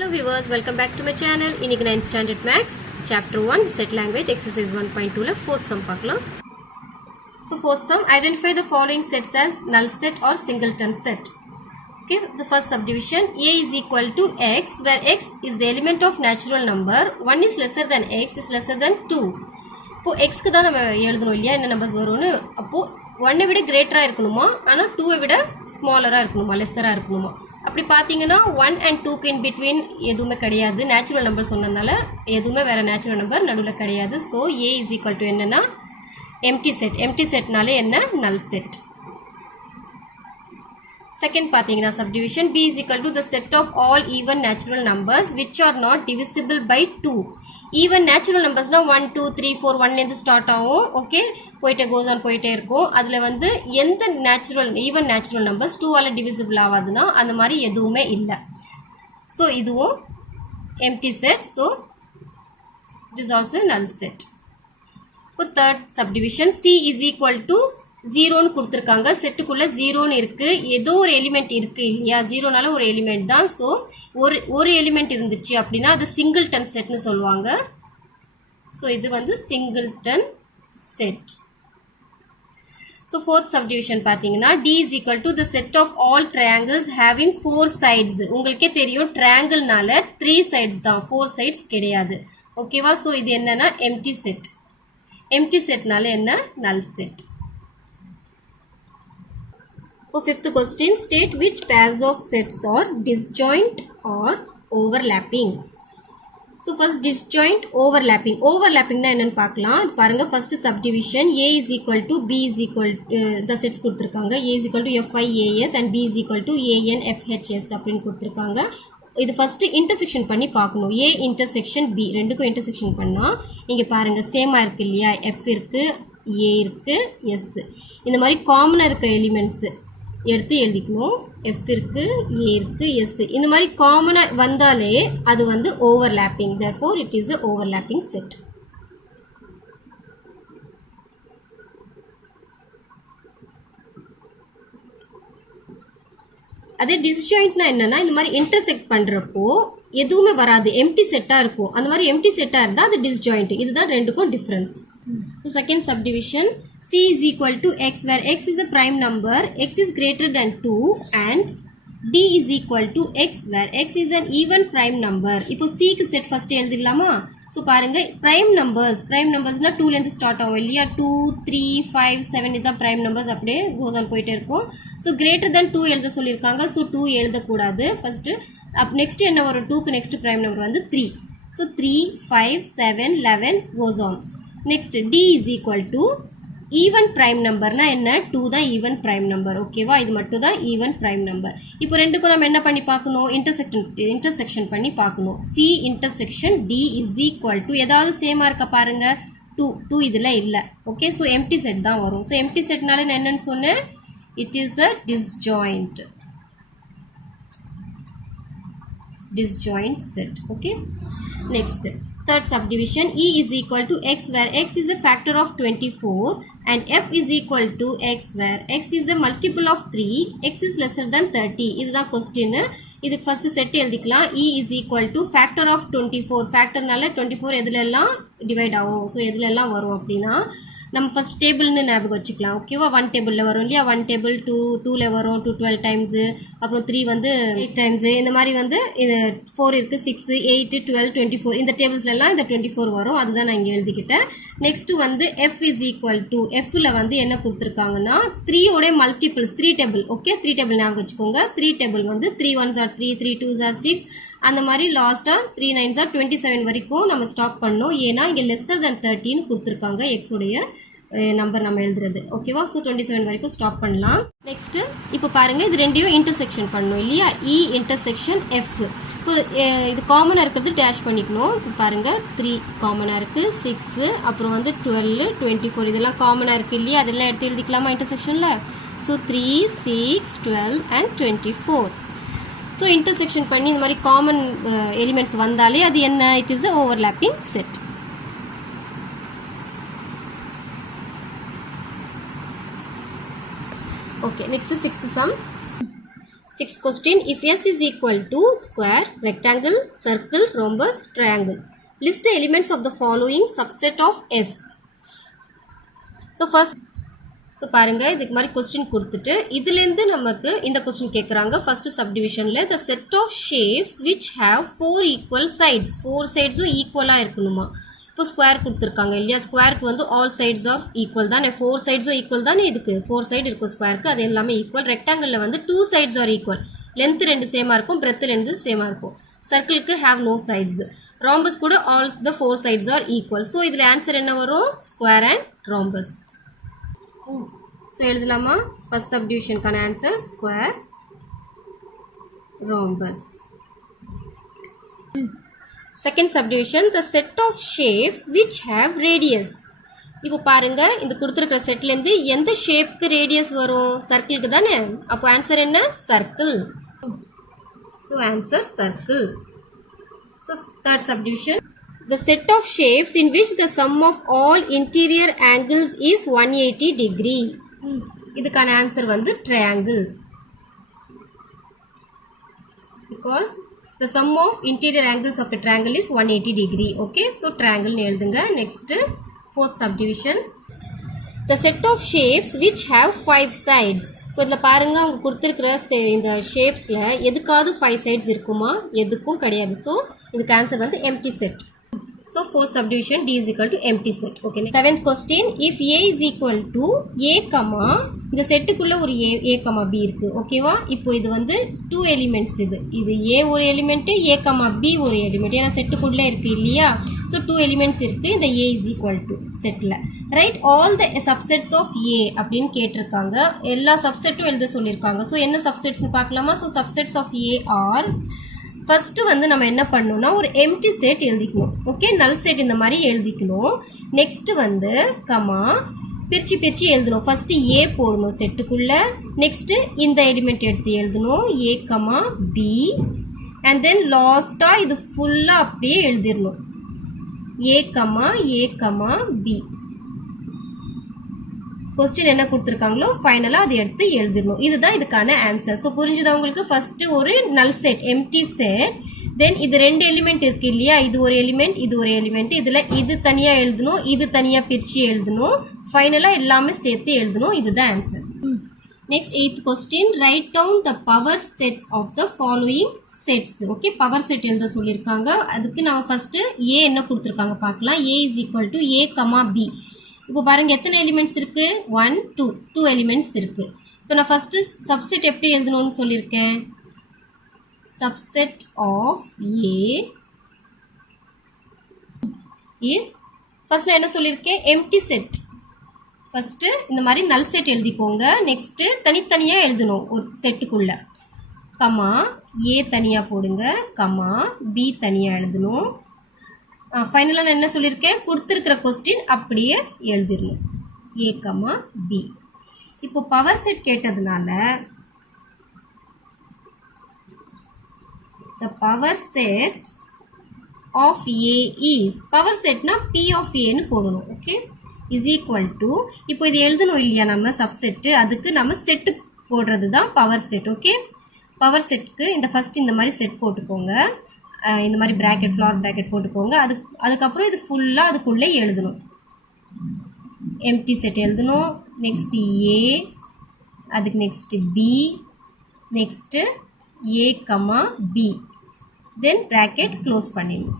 Hello viewers, welcome back to my channel. இன்னைக்கு 9th standard maths chapter 1 set language exercise 1.2 ல fourth sum பார்க்கலாம். So fourth sum, identify the following sets as null set or singleton set. Okay, the first subdivision, a is equal to x where x is the element of natural number, 1 is lesser than x is lesser than 2. இப்போ x க்கு தான் நம்ம எழுதணும் இல்லையா, என்ன numbers வரும்னு. அப்போ 1 விட கிரேட்டரா இருக்கணுமா, ஆனா 2 விட ஸ்மாலரா இருக்கணுமா, லெஸ்ஸரா இருக்கணுமா. அப்படி பாத்தீங்கன்னா 1 and 2 க்கு in between எதுவுமே கிடையாது. நேச்சுரல் நம்பர் சொன்னதால எதுவுமே வேற நேச்சுரல் நம்பர் நடுவுல கிடையாது. So a is equal to என்னன்னா empty set. empty setனாலே என்ன, null set. Second பாத்தீங்கன்னா subdivision, b is equal to the set of all even natural numbers which are not divisible by 2. even natural numbers na 1 2 3 4 1 ல இருந்து start ஆகும். Okay, போயிட்டே goes on போயிட்டே இருக்கும். அதுல வந்து எந்த நேச்சுரல் even natural numbers 2 ஆல divisible ஆவாதுன்னா அந்த மாதிரி எதுவுமே இல்ல. சோ இதுவும் empty set. so it is also a null set. இப்போ third subdivision, c is equal to 0 ன்னு கொடுத்திருக்காங்க. செட்டுக்குள்ள 0 ன்னு இருக்கு. ஏதோ ஒரு எலிமெண்ட் இருக்கு இல்லையா, 0 னால ஒரு எலிமெண்ட் தான். சோ ஒரு எலிமெண்ட் இருந்துச்சு அப்படினா அது சிங்கிள்டன் செட்னு சொல்வாங்க. சோ இது வந்து singleton set. So fourth subdivision பாத்தீங்கன்னா d is equal to the set of all triangles having 4 sides. உங்களுக்கே தெரியும் triangleனால 3 sides தான், 4 sides கிடையாது. ஓகேவா? சோ இது என்னன்னா empty set. empty setனால என்ன, null set. For fifth question, state which pairs of sets are disjoint or overlapping. So first disjoint, overlapping. overlapping na enna paakalam. பாருங்க first subdivision, a is equal to b is equal to the sets கொடுத்திருக்காங்க. a is equal to f(i) as and b is equal to a(n) f(h)s அப்படினு கொடுத்திருக்காங்க. இது first intersection பண்ணி பார்க்கணும். a intersection b ரெண்டுக்கும் intersection பண்ணா இங்க பாருங்க சேமா இருக்கு இல்லையா, f இருக்கு, a இருக்கு, s. இந்த மாதிரி காமனா இருக்க எலிமெண்ட்ஸ் எடுத்து எழுதிக்கணும். f இருக்கு, a இருக்கு, s. இந்த மாதிரி காமனா வந்தாலே அது வந்து overlapping. therefore it is a overlapping set. அதே disjointனா என்னன்னா இந்த மாதிரி intersect பண்றப்போ எதுவுமே வராது, empty செட்டா இருக்கும். அந்த மாதிரி empty செட்டா இருந்தா அது disjoint. இதுதான் ரெண்டுக்கும் difference. The second subdivision, c is equal to x where x is a prime number, x is greater than 2 and d is equal to x where x is an even prime number. இப்போ c க்கு set first எழுதிடலாமா? So பாருங்க prime numbersனா 2 ல இருந்து start ஆகும் இல்லையா, 2 3 5 7 இதான் prime numbers. அப்படியே goes on போயிட்டே இருக்கும். சோ greater than 2 எழுத சொல்லிருக்காங்க. சோ 2 எழுத கூடாது ஃபர்ஸ்ட். நெக்ஸ்ட் என்ன வரும், 2 க்கு நெக்ஸ்ட் prime number வந்து 3. So 3 5 7 11 goes on. next d is equal to even prime number na enna, 2 தான் even prime number. ஓகேவா? இது மட்டும் தான் even prime number. இப்போ ரெண்டுக்கும் நாம என்ன பண்ணி பார்க்கணும், intersection பண்ணி பார்க்கணும். c intersection d is equal to ஏதாவது சேமா இருக்க பாருங்க, 2 இதுல இல்ல. ஓகே, சோ empty set தான் வரும். சோ empty setனால நான் என்னன்னு சொன்னேன், it is a disjoint set. okay, next third subdivision, e is equal to x where x is a factor of 24 and f is equal to x where x is a multiple of 3, x is lesser than 30. இதுதான் question. இதுக்கு first set எழுதிக்கலாம். e is equal to factor of 24. factorனால 24 எதுல எல்லாம் divide ஆகும். So எதுல எல்லாம் வரும் அப்படினா நம்ம first டேபிள்னு ஞாபகம் வச்சுக்கலாம். ஓகேவா? 1 டேபிள்ல வரும் இல்லையா, 1 டேபிள் 2 ல வரும், 2 12 டைம்ஸ், அப்புறம் 3 வந்து 8 டைம்ஸ். இந்த மாதிரி வந்து இது 4 இருக்கு, 6 8 12 24. இந்த டேபிள்ஸ்ல எல்லாம் இந்த 24 வரும். அதுதான் நான் இங்க எழுதிக்கிட்டேன். நெக்ஸ்ட் வந்து f is equal to, f ல வந்து என்ன கொடுத்திருக்காங்கன்னா 3 ஓட மல்டிபிள்ஸ், 3 டேபிள். ஓகே, 3 டேபிள் ஞாபகம் வச்சுக்கோங்க. 3 டேபிள் வந்து 3 1s are 3 3 2s are 6. அந்த மாதிரி லாஸ்டா 3 9s are 27 வரைக்கும் நம்ம ஸ்டாப் பண்ணோம். ஏன்னா இங்க lesser than 30 ன்னு கொடுத்திருக்காங்க x உடைய நம்பர் நம்ம எழுதுறது. ஓகேவா? சோ 27 வரைக்கும் ஸ்டாப் பண்ணலாம். நெக்ஸ்ட் இப்போ பாருங்க இது ரெண்டையும் இன்டர்செக்ஷன் பண்ணனும் இல்லையா, e intersection f. இப்போ இது காமனா இருக்குது டேஷ் பண்ணிக்கணும். பாருங்க 3 காமனா இருக்கு, 6 அப்புறம் வந்து 12 24 இதெல்லாம் காமனா இருக்கு இல்லையா, அதெல்லாம் எடுத்து எழுதிக்கலாமா இன்டர்செக்ஷன்ல. So 3 6 12 and 24. So intersection பண்ணி இந்த மாதிரி common elements வந்தாலே அது என்ன, it is a overlapping set. Okay, next sixth sum. Sixth question, if S is equal to square, rectangle, circle, rhombus, triangle, list the elements of the following subset of S. So first, so பாருங்கள் இதுக்கு மாதிரி question கொடுத்துட்டு இதுலேருந்து நமக்கு இந்த question கேட்குறாங்க first சப்டிவிஷனில் the set of shapes which have 4 equal sides 4 சைட்ஸும் ஈக்குவலாக இருக்கணுமா. இப்போ ஸ்கொயர் கொடுத்துருக்காங்க இல்லையா, ஸ்கொயருக்கு வந்து ஆல் சைட்ஸ் ஆஃப் ஈக்குவல் தானே, 4 சைட்ஸும் ஈக்குவல் தானே, இதுக்கு 4 சைடு இருக்கும் ஸ்கொயருக்கு, அது எல்லாமே ஈக்குவல். ரெக்டாங்கிளில் வந்து 2 சைட்ஸ் ஆர் ஈக்குவல், லென்த் 2 சேமாக இருக்கும், பிரெத் 2 சேமாக இருக்கும். சர்க்கிளுக்கு ஹேவ் நோ சைட்ஸ். ராம்பஸ் கூட all the 4 sides are equal. So இதில் ஆன்சர் என்ன வரும், ஸ்கொயர் அண்ட் ராம்பஸ். ஸோ எழுதலாமா, ஃபர்ஸ்ட் சப்டிவிஷனுக்கான answer square rhombus. Second subdivision the set of shapes which have radius. இப்போ பாருங்க இந்த கொடுத்துருக்கிற செட்லேருந்து எந்த ஷேப்க்கு ரேடியஸ் வரும், சர்க்கிளுக்கு தானே, அப்போ ஆன்சர் என்ன, circle. So answer circle. So third subdivision the set of shapes in which the sum of all interior angles is 180 degree. இதுக்கான ஆன்சர் வந்து triangle, because the sum of interior angles of a triangle is 180 degree. Okay, so triangle னு எழுதுங்க. next fourth subdivision the set of shapes which have 5 sides. இப்போ இதில் பாருங்க அவங்க கொடுத்துருக்கிற இந்த ஷேப்ஸில் எதுக்காவது 5 சைட்ஸ் இருக்குமா, எதுக்கும் கிடையாது. ஸோ இதுக்கு ஆன்சர் வந்து empty set. So fourth subdivision D is equal to empty set. Okay. Seventh question, if A is equal to A comma இந்த செட்டுக்குள்ள ஒரு A comma B இருக்கு, ஓகேவா. இப்போ இது வந்து 2 எலிமெண்ட்ஸ், இது A ஒரு எலிமெண்ட், A comma B ஒரு எலிமெண்ட், ஏன்னா செட்டுக்குள்ள இருக்கு இல்லையா. ஸோ 2 எலிமெண்ட்ஸ் இருக்கு இந்த A is equal to செட்டில். Right all the subsets of A அப்படின்னு கேட்டிருக்காங்க, எல்லா சப்செட்டும் எழுத சொல்லியிருக்காங்க. ஸோ என்ன சப்செட்ஸ்னு பார்க்கலாமா. So subsets of A are first வந்து நம்ம என்ன பண்ணணும்னா ஒரு எம்டி செட் எழுதிக்கணும். ஓகே, நல் செட் இந்த மாதிரி எழுதிக்கணும். நெக்ஸ்ட்டு வந்து கமா பிரித்து எழுதணும். ஃபஸ்ட்டு ஏ போடணும் செட்டுக்குள்ளே, நெக்ஸ்ட்டு இந்த எலிமெண்ட் எடுத்து எழுதணும் ஏ கமா பி, அண்ட் தென் லாஸ்ட்டாக இது ஃபுல்லாக அப்படியே எழுதிடணும் ஏ கமா பி. கொஸ்டின் என்ன கொடுத்துருக்காங்களோ ஃபைனலாக அதை எடுத்து எழுதிடணும். இதுதான் இதுக்கான ஆன்சர். ஸோ புரிஞ்சுதா உங்களுக்கு. ஃபர்ஸ்ட் ஒரு நல் செட் எம்டி செட், தென் இது 2 எலிமெண்ட் இருக்கு இல்லையா, இது ஒரு எலிமெண்ட் இது ஒரு எலிமெண்ட், இதில் இது தனியாக எழுதணும் இது தனியாக பிரித்து எழுதணும், ஃபைனலாக எல்லாமே சேர்த்து எழுதணும். இதுதான் answer. Next 8th question, write down the power sets of the following sets. Okay, power set எழுத சொல்லியிருக்காங்க. அதுக்கு நம்ம ஃபஸ்ட்டு ஏ என்ன கொடுத்துருக்காங்க பார்க்கலாம். A is equal to A comma B. இப்போ பாருங்கள் எத்தனை எலிமெண்ட்ஸ் இருக்குது, 1 2 எலிமெண்ட்ஸ் இருக்குது. இப்போ நான் ஃபஸ்ட்டு சப்செட் எப்படி எழுதணும்னு சொல்லியிருக்கேன். Subset of A is, first நான் என்ன சொல்லியிருக்கேன், எம்டி செட். ஃபஸ்ட்டு இந்த மாதிரி நல் செட் எழுதிக்கோங்க. நெக்ஸ்ட்டு தனித்தனியாக எழுதணும் ஒரு செட்டுக்குள்ளே. கமா ஏ தனியாக போடுங்க, கமா பி தனியாக எழுதணும். ஃபைனலாக நான் என்ன சொல்லியிருக்கேன், கொடுத்துருக்கிற கொஸ்டின் அப்படியே எழுதிடணும் ஏ கமா பி. இப்போ பவர் செட் கேட்டதுனால the power set of A is, power செட்னா பி ஆஃப் ஏன்னு போடணும். ஓகே, இஸ் ஈக்குவல் டு, இப்போ இது எழுதணும் இல்லையா நம்ம சப்செட்டு, அதுக்கு நம்ம செட்டு போடுறது தான் பவர் செட். ஓகே, பவர் செட்டுக்கு இந்த ஃபஸ்ட் இந்த மாதிரி செட் போட்டுக்கோங்க, இந்த மாதிரி ப்ராக்கெட் ஃப்ளார் ப்ராக்கெட் போட்டுக்கோங்க. அதுக்கப்புறம் இது ஃபுல்லாக அதுக்குள்ளே எழுதணும். எம்டி செட் எழுதணும். நெக்ஸ்ட்டு ஏ, அதுக்கு next B, next A comma B, then bracket close பண்ணிடணும்.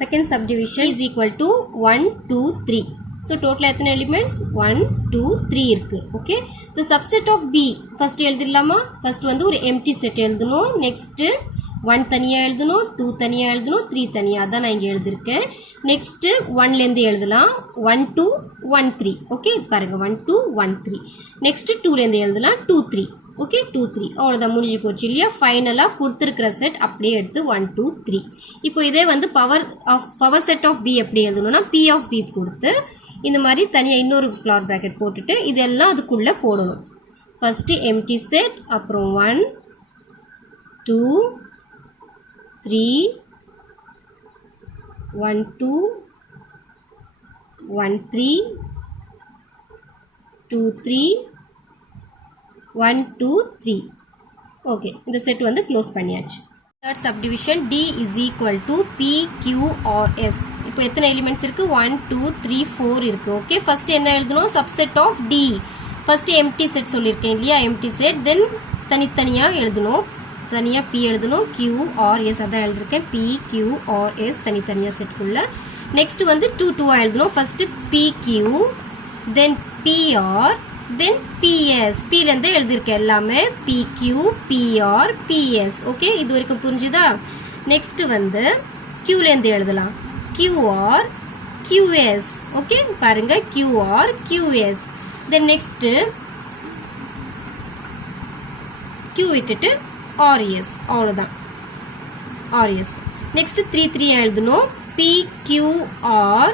Second subdivision is equal to 1 2 3. So டோட்டலாக எத்தனை எலிமெண்ட்ஸ், 1 2 3 இருக்குது. Okay, the subset of B first எழுதிடலாமா. ஃபஸ்ட்டு வந்து ஒரு எம்டி செட் எழுதணும். நெக்ஸ்ட்டு 1 தனியாக எழுதணும், 2 தனியாக எழுதணும், 3 தனியாக, அதான் நான் இங்கே எழுதியிருக்கேன். நெக்ஸ்ட்டு 1லேருந்து எழுதலாம் 1 2 1 3. ஓகே, பாருங்கள் 1 2 1 3. நெக்ஸ்ட்டு 2லேருந்து எழுதலாம் 2 3. ஓகே, 2 3 அவ்வளோதான், முடிஞ்சு போச்சு இல்லையா. ஃபைனலாக கொடுத்துருக்கிற செட் அப்படியே எடுத்து 1 2 3. இப்போ இதே வந்து பவர் செட் ஆஃப் பி எப்படி எழுதணும்னா பி ஆஃப் பி கொடுத்து இந்த மாதிரி தனியாக இன்னொரு ஃப்ளார் ப்ராக்கெட் போட்டுட்டு இதெல்லாம் அதுக்குள்ளே போடணும். ஃபஸ்ட்டு எம்டி செட், அப்புறம் 1 2 3 1 2 1 3 2 3 1 2 3. ஓகே இந்த செட் வந்து க்ளோஸ் பண்ணியாச்சு. Third subdivision D is equal to P, Q or S. இப்போ எத்தனை எலிமெண்ட்ஸ் இருக்குது? 1 2 3 4 இருக்குது. ஓகே ஃபர்ஸ்ட் என்ன எழுதணும்? Subset of D. First empty set சொல்லியிருக்கேன் இல்லையா, எம்டி செட். தென் தனித்தனியாக எழுதணும், தனியாக P எழுதணும், Q or S அதான் எழுதியிருக்கேன். P, Q or S தனித்தனியாக செட்டுக்குள்ளே. நெக்ஸ்ட் வந்து 2 2 எழுதணும். ஃபர்ஸ்ட் PQ, தென் PR, தென் PS. Pலேருந்து எழுதியிருக்கேன் எல்லாமே. PQ, PR, PS. ஓகே இது வரைக்கும் புரிஞ்சுதா? நெக்ஸ்ட் வந்து Qலேருந்து எழுதலாம். QR, QS. ஓகே பாருங்க QR, QS. Then next Q விட்டுட்டு RS. அவ்வளோதான் RS. நெக்ஸ்ட் 3 3 எழுதணும். PQR.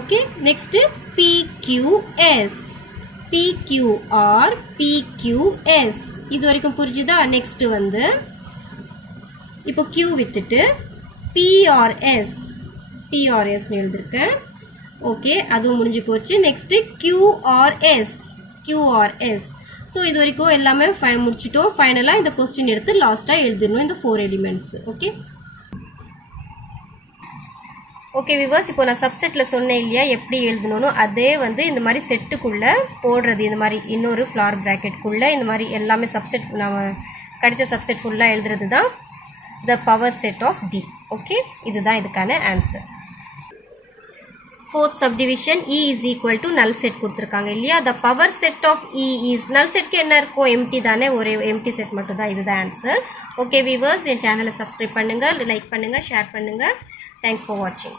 Okay next PQS. PQR, PQS. இது வரைக்கும் புரிஞ்சுதா? நெக்ஸ்ட் வந்து இப்போ Q விட்டுட்டு PRS. PRS எழுதிருக்கேன். ஓகே அதுவும் முடிஞ்சு போச்சு. Next QRS. QRS. ஸோ இது வரைக்கும் எல்லாமே முடிச்சிட்டோம். ஃபைனலாக இந்த கொஸ்டின் எடுத்து லாஸ்ட்டாக எழுதிடணும் இந்த 4 எலிமெண்ட்ஸ். ஓகே ஓகே விவர்ஸ், இப்போ நான் சப்செட்டில் சொன்னேன் இல்லையா எப்படி எழுதணும்னு, அதே வந்து இந்த மாதிரி செட்டுக்குள்ளே போடுறது. இந்த மாதிரி இன்னொரு ஃப்ளார் ப்ராக்கெட்குள்ளே இந்த மாதிரி எல்லாமே சப்செட் நம்ம கிடைச்ச சப்செட் ஃபுல்லாக எழுதுறது தான் the power set of D. Okay இதுதான் இதுக்கான answer. Fourth subdivision E is equal to null set கொடுத்துருக்காங்க இல்லையா. The power set of E is null செட்க்கு என்ன இருக்கும்? எம்டி தானே, ஒரு எம்டி செட் மட்டும் தான். இதுதான் ஆன்சர். ஓகே விவர்ஸ், என் சேனலை சப்ஸ்கிரைப் பண்ணுங்கள், லைக் பண்ணுங்கள், ஷேர் பண்ணுங்கள். Thanks for watching.